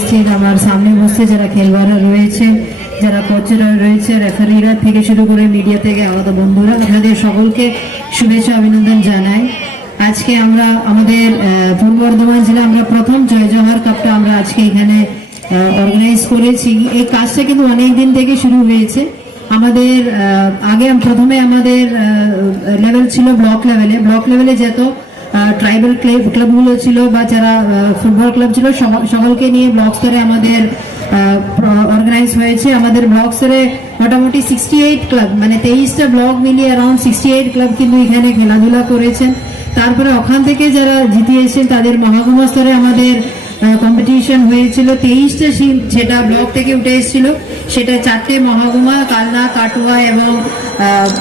উপস্থিত। আমার সামনে উপস্থিত যারা খেলোয়াড়রা রয়েছে, যারা কোচরা রয়েছে, রেফারিরা থেকে শুরু করে মিডিয়া থেকে আলাদা বন্ধুরা, আপনাদের সকলকে শুভেচ্ছা, অভিনন্দন জানাই। আজকে আমরা আমাদের পূর্ব বর্ধমান জেলা আমরা প্রথম জয় জওহার কাপটা আমরা আজকে এখানে অর্গানাইজ করেছি। এই কাজটা কিন্তু অনেক দিন থেকে শুরু হয়েছে। আমাদের আগে প্রথমে আমাদের লেভেল ছিল ব্লক লেভেলে ব্লক লেভেলে যেত ট্রাইবাল ক্লাব ক্লাবগুলো ছিল বা যারা ফুটবল ক্লাব ছিল সকলকে নিয়ে ব্লক স্তরে আমাদের অর্গানাইজ হয়েছে। আমাদের ব্লক স্তরে মোটামুটি সিক্সটি এইট ক্লাব মানে তেইশটা ব্লক মিলিয়ে অ্যারাউন্ড সিক্সটি এইট ক্লাব কিন্তু এখানে খেলাধুলা করেছেন। তারপরে ওখান থেকে যারা জিতে এসেছেন, তাদের মহাকুমা স্তরে আমাদের কম্পিটিশন হয়েছিল। তেইশটা যেটা ব্লক থেকে উঠে এসেছিল। সেটা চারটে মহাকুমা কালনা, কাটুয়া এবং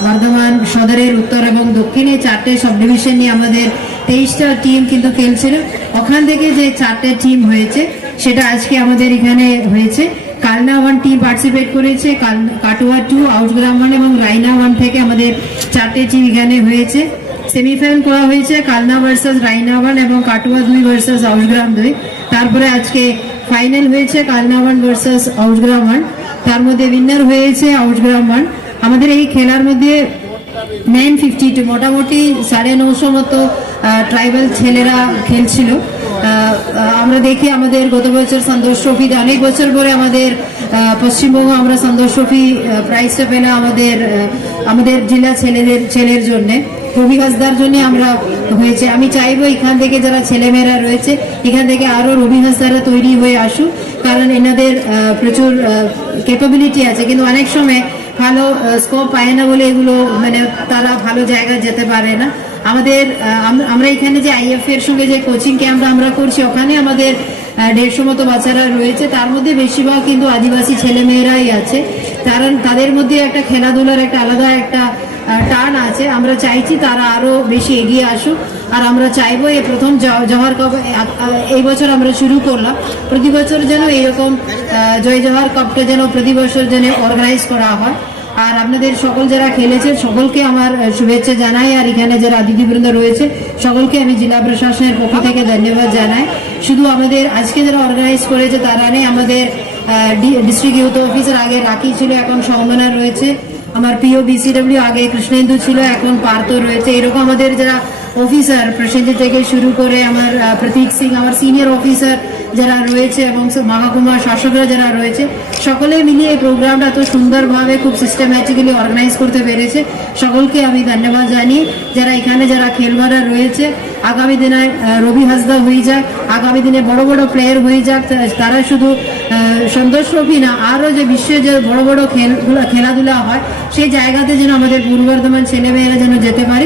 বর্ধমান সদরের উত্তর এবং দক্ষিণে চারটে সাব ডিভিশন নিয়ে আমাদের তেইশটা টিম কিন্তু খেলছিল। ওখান থেকে যে চারটে টিম হয়েছে, সেটা আজকে আমাদের এখানে হয়েছে। কালনা ওয়ান টিম পার্টিসিপেট করেছে কাটুয়া টু আউটগ্রাম ওয়ান এবং রাইনা ওয়ান থেকে আমাদের চারটে টিম এখানে হয়েছে। সেমিফাইনাল করা হয়েছে কালনা ভার্সেস রাইনা ওয়ান এবং কাটুয়া দুই ভার্সেস আউটগ্রাম দুই। তারপরে আজকে ফাইনাল হয়েছে Kalna one versus Ausgram one তার মধ্যে উইনার হয়েছে আউটগ্রাম ওয়ান আমাদের এই খেলার মধ্যে নাইন ফিফটি টু মোটামুটি সাড়ে নশো মতো ট্রাইবাল ছেলেরা খেলছিল। আমরা দেখি আমাদের গত বছর সন্তোষ ট্রফিতে অনেক বছর পরে আমাদের পশ্চিমবঙ্গ আমরা সন্তোষ ট্রফি প্রাইজটা পেলাম আমাদের আমাদের জেলা ছেলেদের, ছেলের জন্যে। রবি হাসদার জন্য আমরা হয়েছে। আমি চাইব এখান থেকে যারা ছেলেমেয়েরা রয়েছে, এখান থেকে আরও রবি হাসদাররা তৈরি হয়ে আসুক। কারণ এনাদের প্রচুর ক্যাপাবিলিটি আছে। কিন্তু অনেক সময় ভালো স্কোপ পায় না বলে এগুলো মানে তারা ভালো জায়গায় যেতে পারে না। আমাদের আমরা এখানে যে আইএফ এর সঙ্গে যে কোচিং ক্যাম্পটা আমরা করছি, ওখানে আমাদের দেড়শো মতো বাচ্চারা রয়েছে। তার মধ্যে বেশিরভাগ কিন্তু আদিবাসী ছেলেমেয়েরাই আছে। কারণ তাদের মধ্যে একটা খেলাধুলার একটা আলাদা একটা টান আছে। আমরা চাইছি তারা আরও বেশি এগিয়ে আসুক। আর আমরা চাইব এই প্রথম জ- জওয়ার কাপ এই বছর আমরা শুরু করলাম। প্রতি বছর যেন এইরকম জয় জওয়ার কাপটা যেন প্রতি বছর যেন অর্গানাইজ করা হয়। আর আপনাদের সকল যারা খেলেছে, সকলকে আমার শুভেচ্ছা জানাই। আর এখানে যারা অতিথিবৃন্দ রয়েছে, সকলকে আমি জেলা প্রশাসনের পক্ষ থেকে ধন্যবাদ জানাই। শুধু আমাদের, আজকে যারা অর্গানাইজ করেছে, তারা নেই, আমাদের ডিস্ট্রিক্ট ইউথ অফিসার আগে রাখি ছিল, এখন সৌমনা রয়েছে। আমার প্রিয় বিসিডব্লিউ আগে কৃষ্ণেন্দু ছিল, এখন পার্থ রয়েছে। এরকম আমাদের যারা অফিসার, প্রসেনজিৎ থেকে শুরু করে আমার প্রতীক সিং, আমার সিনিয়র অফিসার যারা রয়েছে এবং সব মহাকুমা শাসকরা যারা রয়েছে, সকলে মিলিয়ে এই প্রোগ্রামটা এত সুন্দরভাবে, খুব সিস্টেম্যাটিক্যালি অর্গানাইজ করতে পেরেছে। সকলকে আমি ধন্যবাদ জানিয়ে, যারা এখানে যারা খেলোয়াড়রা রয়েছে, আগামী দিনে রবি হাসদা হয়ে যাক, আগামী দিনে বড় বড় প্লেয়ার হয়ে যাক তারা শুধু সন্তোষ ট্রফি না, আরও যে বিশ্বে যে বড় বড় খেলগুলো খেলাধুলা হয় সেই জায়গাতে যেন আমাদের পূর্ব বর্ধমান ছেলেমেয়েরা যেন যেতে পারে।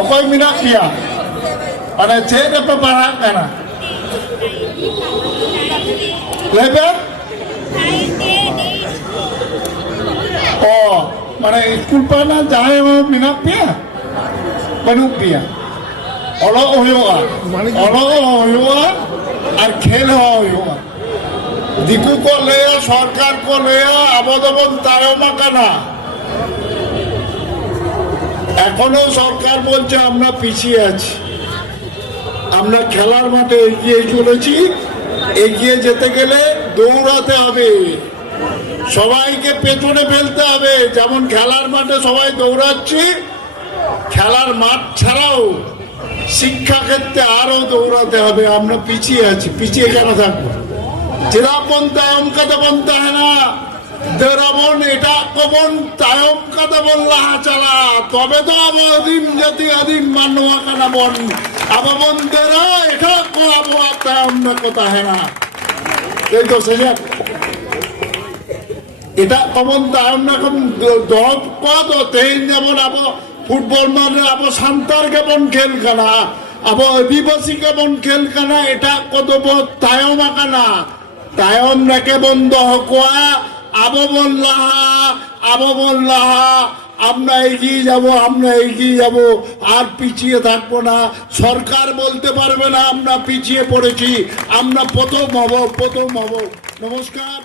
অকয় মিনা পিয়া মানে চেয়ে পাড়া কানা লেবে ও মানে school pa na jahe mo minapia panupia olo huyoga olo huyoga আর খেল হওয়া হুয়োগা দিকু কো লেয়া সরকার কো লেয়া আবদবন তায়মা কানা এখনও সরকার বলছে আমরা পিছিয়ে আছি। আমরা খেলার মাঠে এগিয়ে চলেছি। এগিয়ে যেতে গেলে দৌড়াতে হবে। সবাইকে পেছনে ফেলতে হবে। যেমন খেলার মাঠে সবাই দৌড়াচ্ছি, খেলার মাঠ ছাড়াও শিক্ষা ক্ষেত্রে আরও দৌড়াতে হবে। আমরা পিছিয়ে আছি। পিছিয়ে কেন থাকব? যেরকম তায়ম কথা বলতে হয় না? দেরাবন, এটা কবন তায়ম কথা বললা চালা। তবে তো আবদিন জাতি আদিন মান্যা কানা বন। আবাবন দেরা, এটা কো আবহাওয়া তায়ম না কথা হয় না। এই তো সেটা এটা কমন তায়ম না কম দরব কত তেহিন যেমন আবো ফুটবল মানে আবো সান্তার কেমন খেল কানা আবো আদিবাসী কেমন খেল কানা এটা কত তায়ম কানা। টায়ম রেখে বন্ধ হকুয়া আবমল্লাহা আবমল্লাহা আমরা এগিয়ে যাব, আমরা এগিয়ে যাব, আর পিছিয়ে থাকব না। সরকার বলতে পারবে না, আমরা পিছিয়ে পড়েছি, আমরা প্রথম হব প্রথম হব। নমস্কার